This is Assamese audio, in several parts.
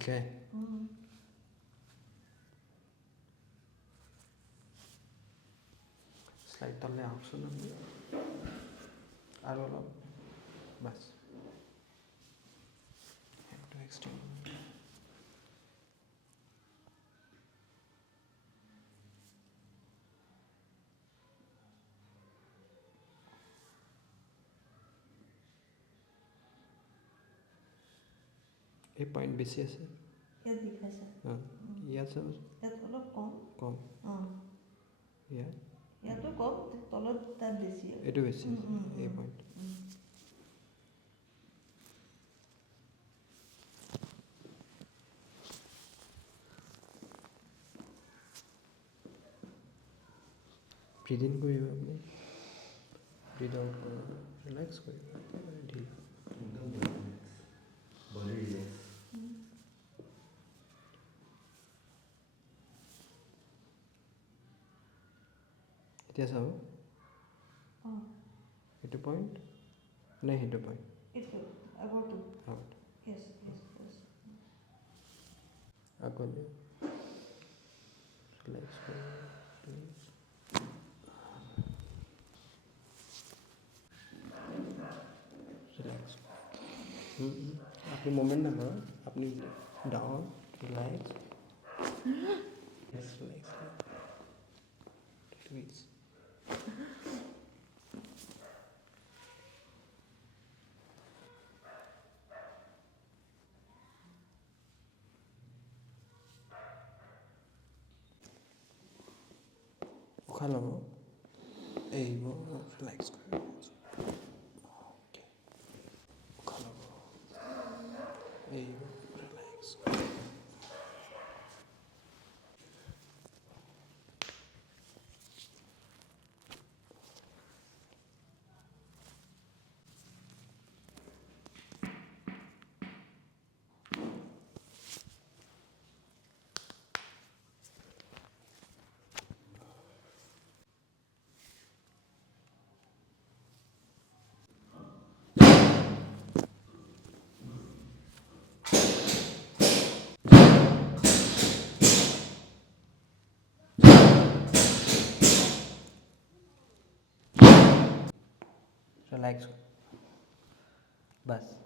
ठीक है। स्लाइड तले आउँछु न आरो अलप बस have to extend এই পয়েন্ট বেশি আছে ইয়াত দেখাইছে ইয়াত অলপ কম কম ইয়াতো কম তলত তাত বেছি এইটো বেছি এই পয়েন্ট ব্রিথ ইন কৰিব আপুনি ব্ৰিথ আউট কৰিব ৰিলেক্স কৰিব একেবাৰে ঢিলা বডি ৰিল্যাক্স এতিয়া চাব এইটো পয়েন্ট নে সেইটো পয়েন্ট এইটো আগৰটো আউট ইয়েছ ইয়েছ ইয়েছ আকৌ ৰিলেক্স কৰিব ৰিল্যাক্স আপনি মোমেন্ট না কৰেন আপনি ডাউন ৰিল্যাক্স ৰিল্যাক্স ৰিলিজ উশাহ ল'ব এৰিব ৰিলেক্স কৰিব উশাহ ল'ব এৰিব ৰিলেক্স रिलैक्स बस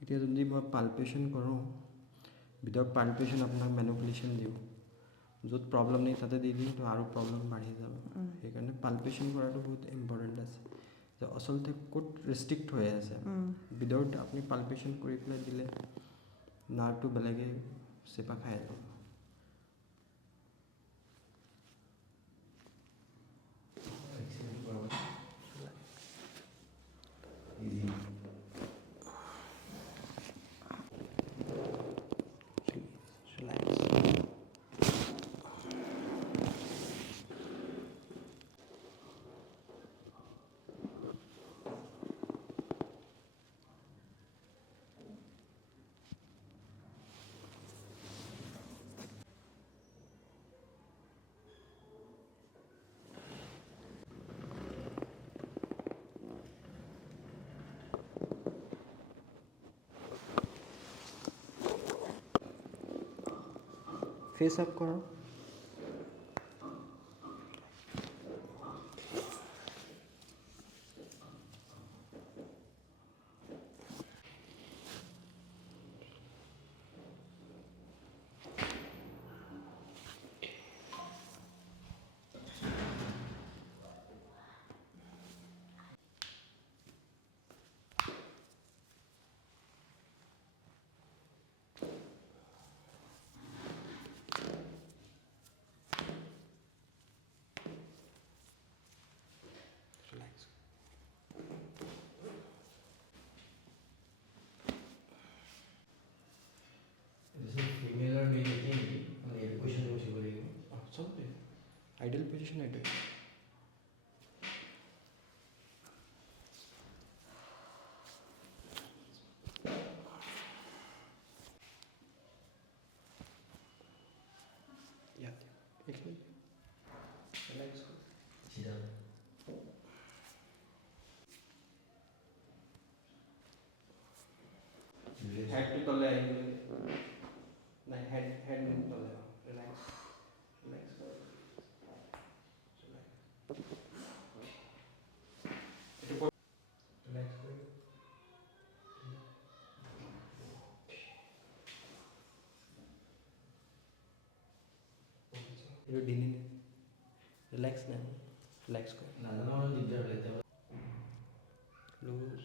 এতিয়া যদি মই পালপেশ্যন কৰোঁ উইদাউট পালপেশ্যন আপোনাক মেনুপুলেশ্যন দিওঁ য'ত প্ৰব্লেম নেই তাতে দি দিওঁ তো আৰু প্ৰব্লেম বাঢ়ি যাব সেইকাৰণে পালপেশ্যন কৰাটো বহুত ইম্পৰ্টেণ্ট আছে যে আচলতে ক'ত ৰেষ্ট্ৰিক্ট হৈ আছে উইদাউট আপুনি পালপেশ্যন কৰি পেলাই দিলে নাৰ্ভটো বেলেগে চেপা খাই যাব ইজি फेस अप करो এইটোৱে ইয়াতে এইখিনি ৰিলেক্স হেডটো তলে আহিব নাই হেড তলে ৰিলেক্স ৰিলেক্স এইটো ডিনি ৰিলেক্স নাই ৰিলেক্স কৰ লুজ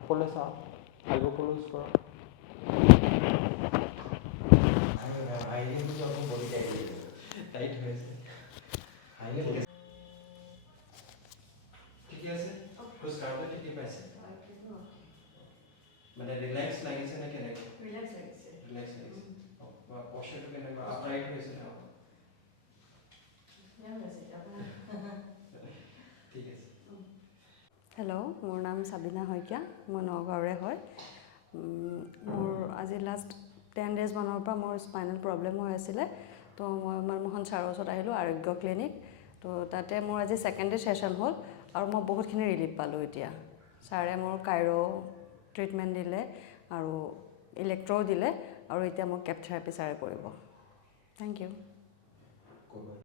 ক'লে চাওক আইব ক্লোজ কৰক টাইট হৈ আছে ঠিকে আছে খোজ কাঢ়োতে ঠিকে পাইছে মানে ৰিলেক্স লাগিছে নে কেনেকৈ ৰিলেক্স লাগিছে ৰিলেক্স লাগিছে বা পশ্চাৰটো কেনেকুৱা আপৰাইট হৈছে নে ঠিক আছে হেল্ল' মোৰ নাম সাবিনা শইকীয়া মই নগাঁৱৰে হয় মোৰ আজি লাষ্ট 10 days মানৰ পৰা মোৰ স্পাইনেল প্ৰব্লেম হৈ আছিলে তো মই মনমোহন ছাৰৰ ওচৰত আহিলোঁ আৰোগ্য ক্লিনিক তো তাতে মোৰ আজি ছেকেণ্ড ডে ছেশ্যন হ'ল আৰু মই বহুতখিনি ৰিলিফ পালোঁ এতিয়া ছাৰে মোৰ কাইৰো ট্ৰিটমেণ্ট দিলে আৰু ইলেক্ট্ৰও দিলে আৰু এতিয়া মোক কেপ থেৰাপি ছাৰে কৰিব থেংক ইউ